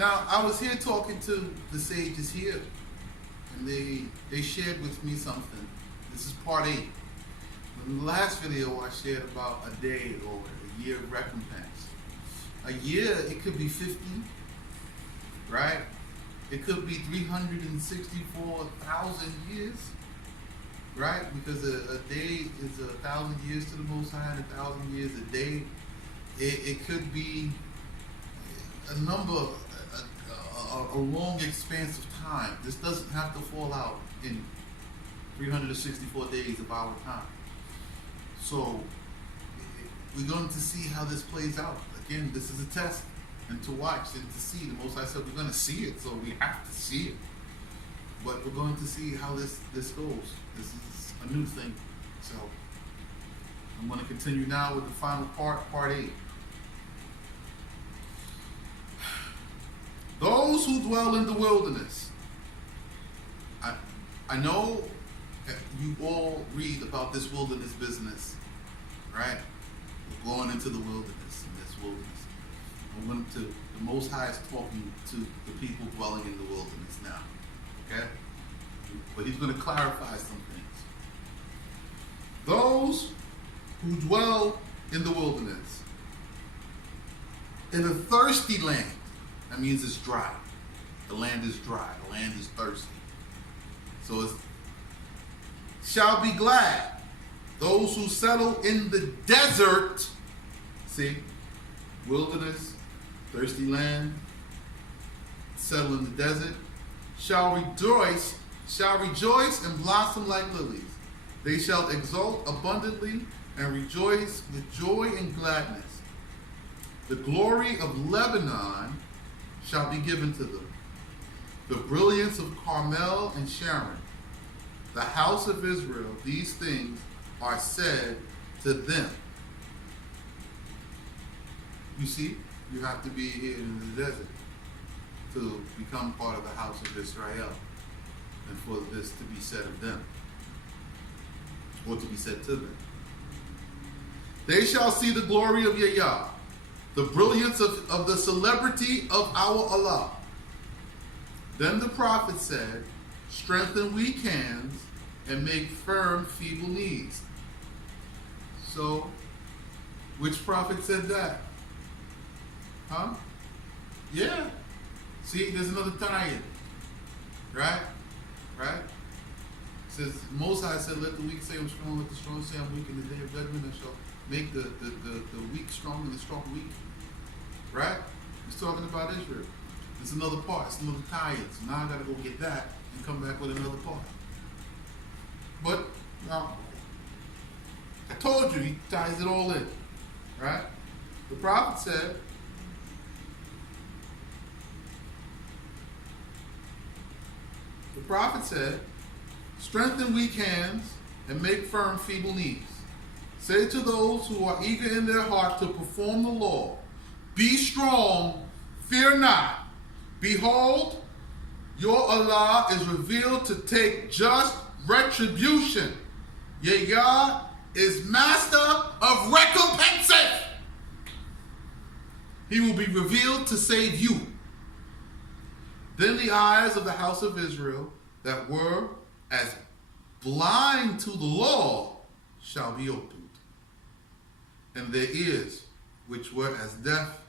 Now, I was here talking to the sages here, and they shared with me something. This is part 8. In the last video, I shared about a day or a year of recompense. A year, it could be 50, right? It could be 364,000 years, right? Because a day is 1,000 years to the Most High, and 1,000 years a day. It could be a number, a long expanse of time. This doesn't have to fall out in 364 days of our time. So we're going to see how this plays out. Again, this is a test and to watch and to see. The Most High said we're going to see it, so we have to see it. But we're going to see how this goes. This is a new thing. So I'm going to continue now with the final part 8. Those who dwell in the wilderness. I know that you all read about this wilderness business, right? We're going into the wilderness, in this wilderness. The Most High is talking to the people dwelling in the wilderness now, okay? But he's going to clarify some things. Those who dwell in the wilderness, in a thirsty land. That means it's dry. The land is dry. The land is thirsty. So it shall be glad. Those who settle in the desert, see, wilderness, thirsty land, settle in the desert, shall rejoice and blossom like lilies. They shall exult abundantly and rejoice with joy and gladness. The glory of Lebanon shall be given to them. The brilliance of Carmel and Sharon, the house of Israel, these things are said to them. You see, you have to be here in the desert to become part of the house of Israel and for this to be said of them, or to be said to them. They shall see the glory of Yahweh, the brilliance of the celebrity of our Allah. Then the prophet said, strengthen weak hands and make firm feeble knees. So, which prophet said that? Huh? Yeah. See, there's another tie-in. Right? Right? It says, Most High said, let the weak say I'm strong, let the strong say I'm weak in the day of judgment, and shall make the weak strong and the strong weak. Right? He's talking about Israel. It's another part. It's another tie-in. So now I got to go get that and come back with another part. But now, I told you, he ties it all in. Right? The prophet said, strengthen weak hands and make firm feeble knees. Say to those who are eager in their heart to perform the law, be strong, fear not. Behold, your Allah is revealed to take just retribution. Yah is master of recompenses. He will be revealed to save you. Then the eyes of the house of Israel that were as blind to the law shall be opened, and their ears, which were as deaf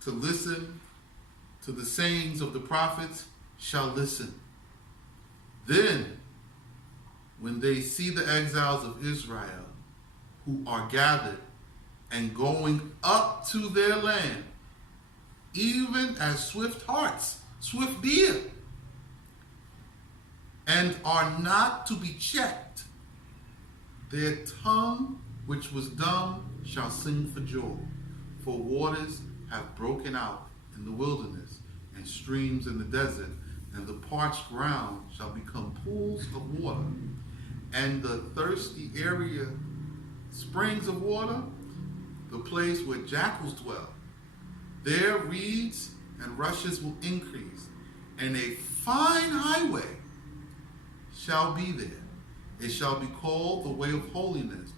to listen to the sayings of the prophets, shall listen. Then, when they see the exiles of Israel, who are gathered and going up to their land, even as swift hearts, swift deer, and are not to be checked, their tongue, which was dumb, shall sing for joy. For waters have broken out in the wilderness, and streams in the desert, and the parched ground shall become pools of water, and the thirsty area springs of water, the place where jackals dwell. There reeds and rushes will increase, and a fine highway shall be there. It shall be called the way of holiness.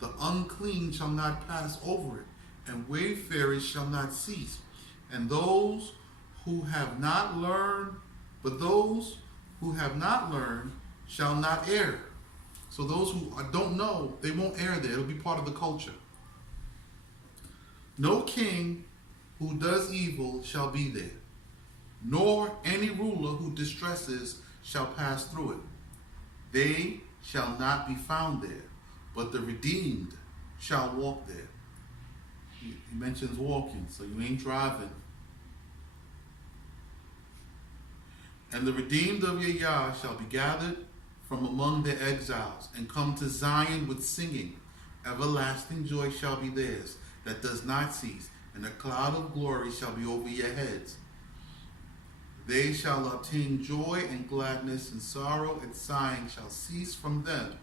The unclean shall not pass over it, and wayfarers shall not cease. And those who have not learned, but those who have not learned shall not err. So those who don't know, they won't err there. It'll be part of the culture. No king who does evil shall be there, nor any ruler who distresses shall pass through it. They shall not be found there, but the redeemed shall walk there. He mentions walking, so you ain't driving. And the redeemed of Yah shall be gathered from among the exiles, and come to Zion with singing. Everlasting joy shall be theirs, that does not cease, and a cloud of glory shall be over your heads. They shall obtain joy and gladness, and sorrow and sighing shall cease from them,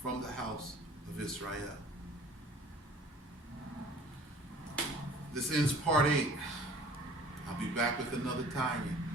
from the house of Israel. This ends part 8. I'll be back with another tie-in.